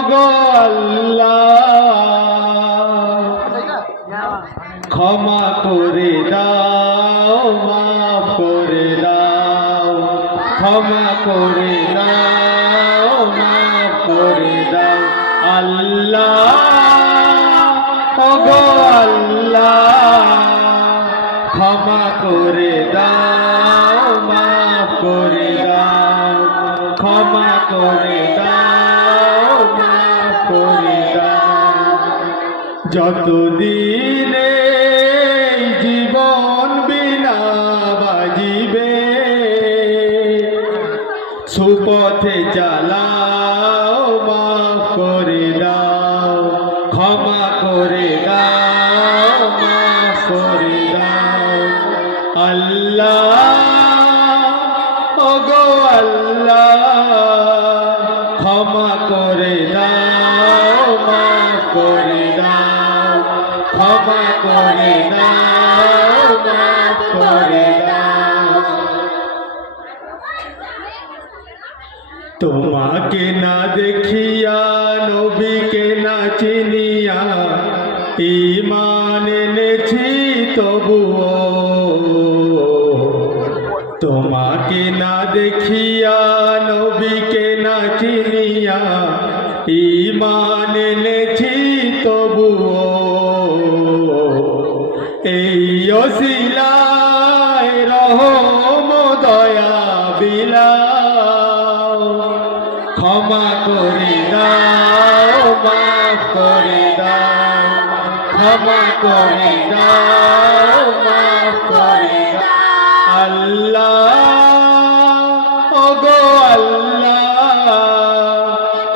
ওগো আল্লাহ ক্ষমা করে দাও, মাফ করে দাও, ক্ষমা করে দাও, মাফ করে দাও আল্লাহ। ওগো আল্লাহ ক্ষমা করে দাও, মাফ করে দাও, ক্ষমা করে দাও, মাফ করে দাও। যতদিন জীবন বিনা বাজিবে সুপথে চালাও, মাফ করে দাও, ক্ষমা করে দাও, মাফ করে দাও আল্লাহ। ওগো আল্লাহ ক্ষমা করে দাও, মাফ করে দাও, ক্ষমা করে দাও, মাফ করে দাও। তোমাকে না দেখিয়া নবীকে না চিনিয়া ঈমান এনেছি তবুও, তোমাকে না দেখিয়া নবীকে না চিনিয়া ঈমান এনেছি তবুও, এই ওসিলায় রহম দয়া বিলাও, ক্ষমা করে দাও, মাফ করে দাও, ক্ষমা করে দাও, মাফ করে দাও আল্লাহ। ওগো আল্লাহ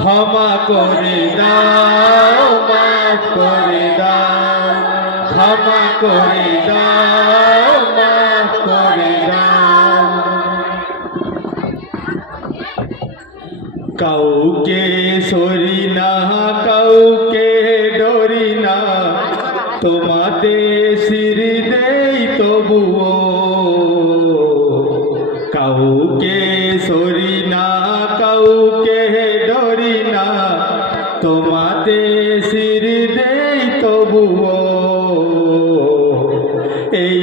ক্ষমা করে দাও, মাফ করে দাও, ক্ষমা করে দাও, মাফ করে দাও। কাউকে সরি না, কাউকে ডরি না, তোমাতে শির দেই তবুও, কাউকে সরি না, কাউকে ডরি না, তোমাতে শির দেই তবুও, এই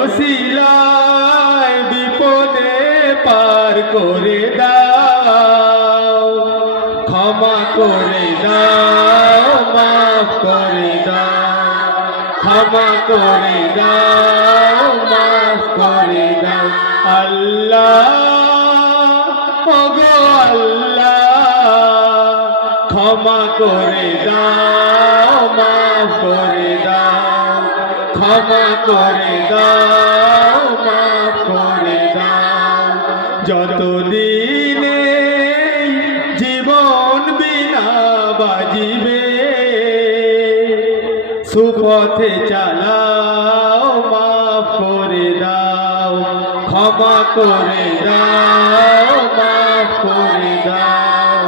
ওসিলায় বিপদে পার করে দাও, ক্ষমা করে দাও, মাফ করে দাও, ক্ষমা করে দাও, মাফ করে দাও আল্লাহ। ওগো আল্লাহ ক্ষমা করে দাও, মাফ করে দাও, ক্ষমা করে দাও, মাফ করে দাও। যতদিন জীবন বিনা বাজিবে সুপথে চালাও, মাফ করে দাও, ক্ষমা করে দাও, মাফ করে দাও।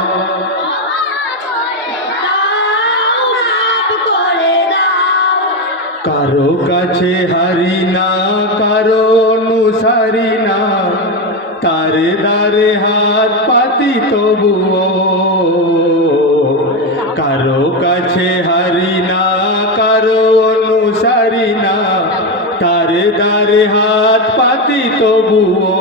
কারো কাছে হারি না, কারো অনুসারী না, তারে দারে হাত পাতি তবুও, কারো কাছে হারি না, কারো অনুসারী না, তারে দারে হাত পাতি তবুও,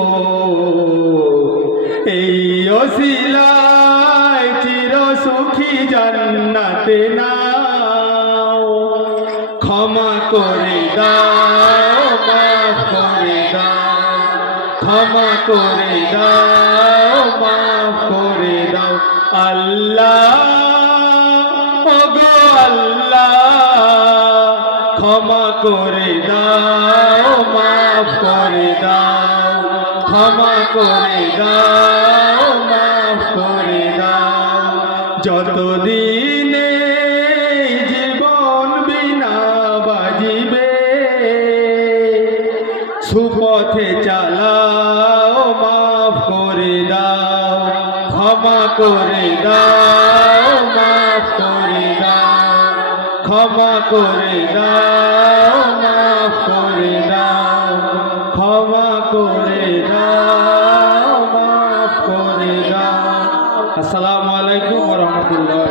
এই ওসিলায় চির সুখী জান্নাতে নাও, ক্ষমা করে দাও, মাফ করে দাও, ক্ষমা করে দাও, মাফ করে দাও আল্লাহ। ওগো আল্লাহ ক্ষমা করে দাও, মাফ করে দাও, ক্ষমা করে দাও, মাফ করে দাও। যতদিন জীবন বিনা বাজিবে সুপথে চালাও, মাফ করে দাও, ক্ষমা করে দাও, মাফ করে দাও, ক্ষমা করে দাও, মাফ করে দাও, ক্ষমা করে দাও, মাফ করে দাও। আসসালামু আলাইকুম ওয়া রাহমাতুল্লাহ।